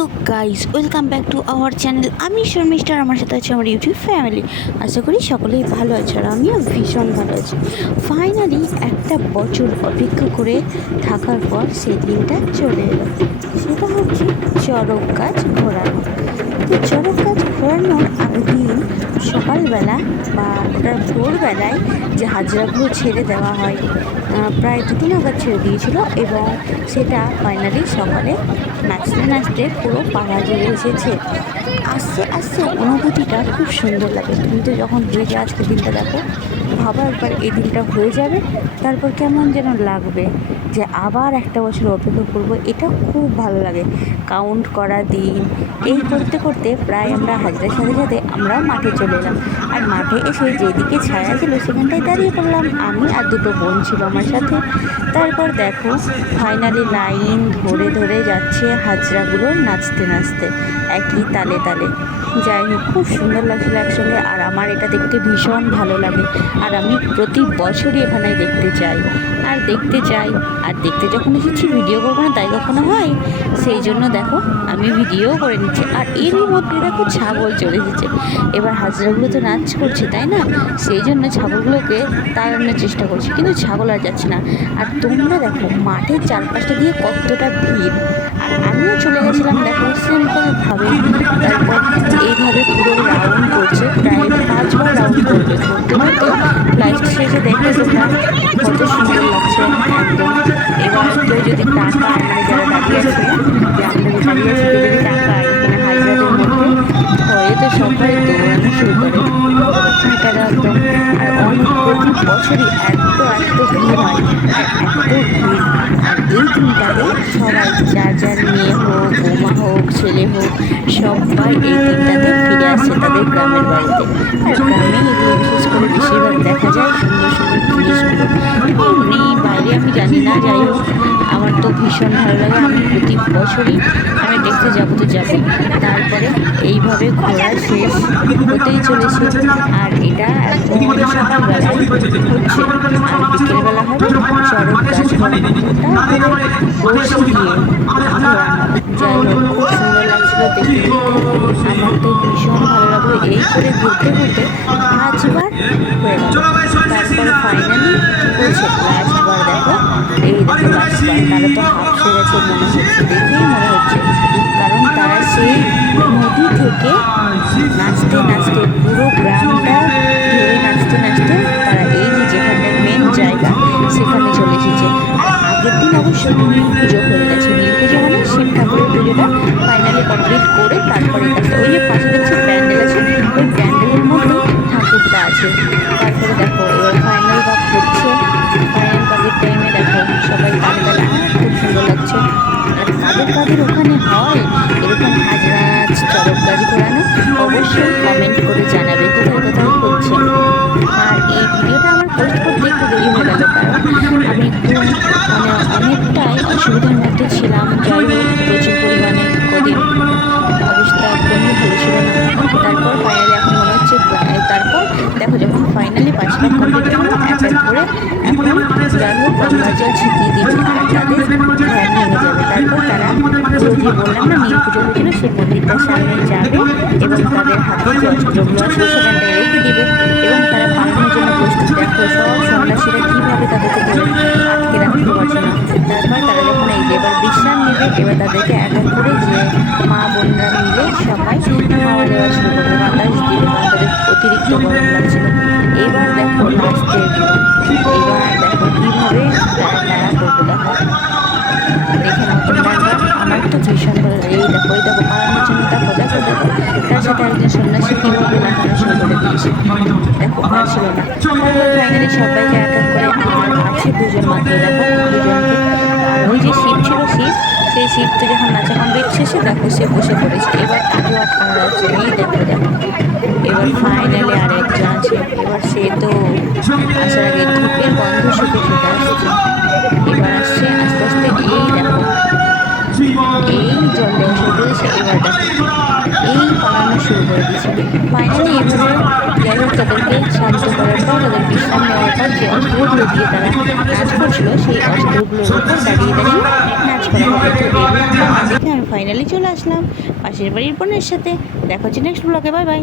Hello guys, welcome back to our channel. আমি শর্মিষ্ঠার, আমার সাথে আছে আমার ইউটিউব ফ্যামিলি। আশা করি সকলেই ভালো আছে আর আমিও ভীষণ ভালো আছি। ফাইনালি একটা বছর অপেক্ষা করে থাকার পর সেই দিনটা চলে এলো। সেটা হচ্ছে চড়ক গাছ ঘোরানো। তো চড়ক গাছ ঘোরানোর আগের দিন সকালবেলা বা ওটার ভোরবেলায় যে হাজরাগুলো ছেড়ে দেওয়া হয়, প্রায় 2 নাগাদ ছেড়ে দিয়েছিল এবং সেটা ফাইনালি সকালে নাচতে নাচতে পুরো পাড়া জুড়ে এসেছে। আস্তে আস্তে অনুভূতিটা খুব সুন্দর লাগে। কিন্তু যখন হয়ে যায় আজকের দিনটা দেখো, ভাবা একবার এই দিনটা হয়ে যাবে, তারপর কেমন যেন লাগবে যে আবার একটা বছর অপেক্ষা করবো। এটা খুব ভালো লাগে। কাউন্ট করা দিন এই করতে করতে প্রায় আমরা হাজরার সাথে সাথে আমরাও মাঠে চলে এলাম। আর মাঠে এসে যেদিকে ছায়া ছিল সেখানটায় দাঁড়িয়ে পড়লাম। আমি আর 2 বোন ছিল আমার সাথে। তারপর দেখো ফাইনালি লাইন ধরে ধরে যাচ্ছে হাজরাগুলো নাচতে নাচতে একই তালে তালে। যাই হোক, খুব সুন্দর লাগছিল একসঙ্গে। আর আমার এটা দেখতে ভীষণ ভালো লাগে আর আমি প্রতি বছরই এখানে দেখতে চাই আর দেখতে যখন এসেছি ভিডিও করবো না তাই কখনো হয়। সেই জন্য দেখো আমি ভিডিও করে নিচ্ছি। আর এরই মধ্যে দেখো ছাগল চলে এসেছে। এবার হাজরাগুলো তো নাচ করছে তাই না, সেই জন্য ছাগলগুলোকে তাড়ানোর চেষ্টা করছি, কিন্তু ছাগল আর যাচ্ছে না। আর তোমরা দেখো মাঠের চারপাশটা দিয়ে কতটা ভিড়। আর আমিও চলে গেছিলাম দেখো সিম্পলভাবে। তারপর এইভাবে পুরো রাউন্ড করছে, প্রায় 5বার রাউন্ড করতে লাস্ট শেষে দেখে তোমরা কত সুন্দর লাগছে একদম। এবার কেউ যদি টাকা মানে যারা দাঁড়িয়ে আছে, যে আমরা যে দাঁড়িয়ে আছি, কেউ যদি টাকা এখানে হাজরাদের মধ্যে হয়ে তো সবাই দৌড়ানো শুরু করে। এটা একদম আর প্রতি বছরই এত ভিড় হয় আর এত ভিড়। আর এই দিনটাতে সবাই যার যার মেয়ে হোক, বৌমা হোক, ছেলে হোক, সবাই এই দিনটাতে ফিরে আসে তাদের গ্রামের বাড়িতে। আর গ্রামে এগুলো বিশেষ করে বেশিরভাগ দেখা যায় সুন্দর সুন্দর জিনিসগুলো। এমনি বাইরে আমি জানি না, যাই হোক আমার তো ভীষণ ভালো লাগে। আমি প্রতি বছরই আমি দেখতে যাবো তো যাবই। তারপরে এইভাবে ঘোরা শেষ হতেই চলেছে। আর এটা একদম সকালবেলায় হচ্ছে আর বিকেলবেলা হবে চড়ক গাছ ঘোরানোটা বসে দিয়ে ঘোরানো। যাই হোক, খুব সুন্দর লাগছিল দেখতে দেখতে। আমার তো ভীষণ ভালো লাগলো। এই করে ঘুরতে ঘুরতে 5বার হয়ে গেল। তারপরে ফাইনালি কী করছে লাস্টবার দেখো, এই দেখো লাস্টবার তারা তো হাঁপসে গেছে মনে হচ্ছে, দেখেই মনে হচ্ছে। কারণ তারা সেই নদী থেকে নাচতে নাচতে পুরো গ্রামটা ধরে নাচতে নাচতে তারা এই যে যেখানটার মেন জায়গা সেখানে চলে এসেছে। আর আগের দিন অবশ্য নীল পুজো হয়ে গেছে। নীল পুজো মানে শিব ঠাকুরের পুজোটা ফাইনালি কমপ্লিট করে তারপরে কাছে ওই যে পাশে দেখছি প্যান্ডেল আছে, ওই প্যান্ডেলের মধ্যে ঠাকুরটা আছে। তারপরে দেখো এবার ফাইনাল ভাগ হচ্ছে। ফাইনাল ভাগের টাইমে দেখো সবাই তালে তালে খুব সুন্দর লাগছে। আর কাদের ওখানে হয় এরকম হাজরা চড়ক গাছ ঘোরানো, অবশ্যই কমেন্ট করে জানাবে কোথায় কোথায় হচ্ছে। আর এই ভিডিওটা আমার পোস্ট করতে একটু দেরি হয়ে গেল, কারণ আমি একটু অনেকটাই অসুবিধার মধ্যে ছিলাম। যাই হোক, প্রচুর পরিমাণে কদিন অবস্থা একদমই ভালো ছিল না। তারপর ফাইনালি এখন মনে হচ্ছে, তারপর দেখো যখন ফাইনালি 5বার কমপ্লিট হলো এক এক করে এখন যাই হোক গঙ্গা জল ছিটিয়ে দিবে আর তাদের ধ্যান ভেঙে যাবে। তারপর তারা পুরো যে বললাম না নীল পুজো হয়েছিল সেই মন্দিরটার সামনে যাবে এবং তাদের হাতে যে অস্ত্রগুলো আছে সেখানটায় রেখে দিবে এবং তারা পালানোর জন্য প্রস্তুত। দেখো সব সন্ন্যাসীরা কীভাবে তাদেরকে ধরে আটকে রাখতে পারছে না। তারপর তারা যখন এই যে এবার বিশ্রাম নেবে, এবার তাদেরকে এক এক করে যে মা বোনরা মিলে সবাই খাওয়া দেওয়া শুরু করবে, বাতাস দিবে, কারণ তাদের অতিরিক্ত গরম লাগছিল। এবার দেখো লাস্টের দিন, এবার দেখো কীভাবে তারা করবে। দেখো দেখে নাও তোমরা একবার। আমার তো ভীষণ ভালো লাগে। এই দেখো পালানোর জন্য দেখো তার সাথে একজন সন্ন্যাসী কীভাবে লাগানো শুরু করে দিয়েছে। দেখো পারছিল না। তারপর ফাইনালি সবাইকে এক এক করে আর আছে 2জন মাত্র, দেখো 2জনকে। আর ওই যে শিব ছিল, সেই শিব তো যখন নাচা কমপ্লিট শেষে দেখো সে বসে পড়েছে। এবার তাকেও আটকানো যাচ্ছে। এই দেখো এবার ফাইনালি আর একজন আছে। এবার সে তো আসার আগে ধূপের গন্ধ শুকে চলে আসছে। এবার আসছে আস্তে আস্তে। এই দেখো এই জল দেওয়া শুরু করেছে। এবার দেখো এই পালানো শুরু করে দিয়েছে। ফাইনালি এইভাবে যাই হোক তাদেরকে শান্ত করার পর, তাদের বিশ্রাম নেওয়ার পর যে অস্ত্রগুলো দিয়ে তারা নাচ করছিল, সেই অস্ত্রগুলোর উপর দাঁড়িয়ে দাঁড়িয়ে নাচ করা হবে। তো এগুলো আমরা দেখে আমি ফাইনালি চলে আসলাম পাশের বাড়ির বোনের সাথে। দেখা হচ্ছে নেক্সট ব্লগে, বাই বাই।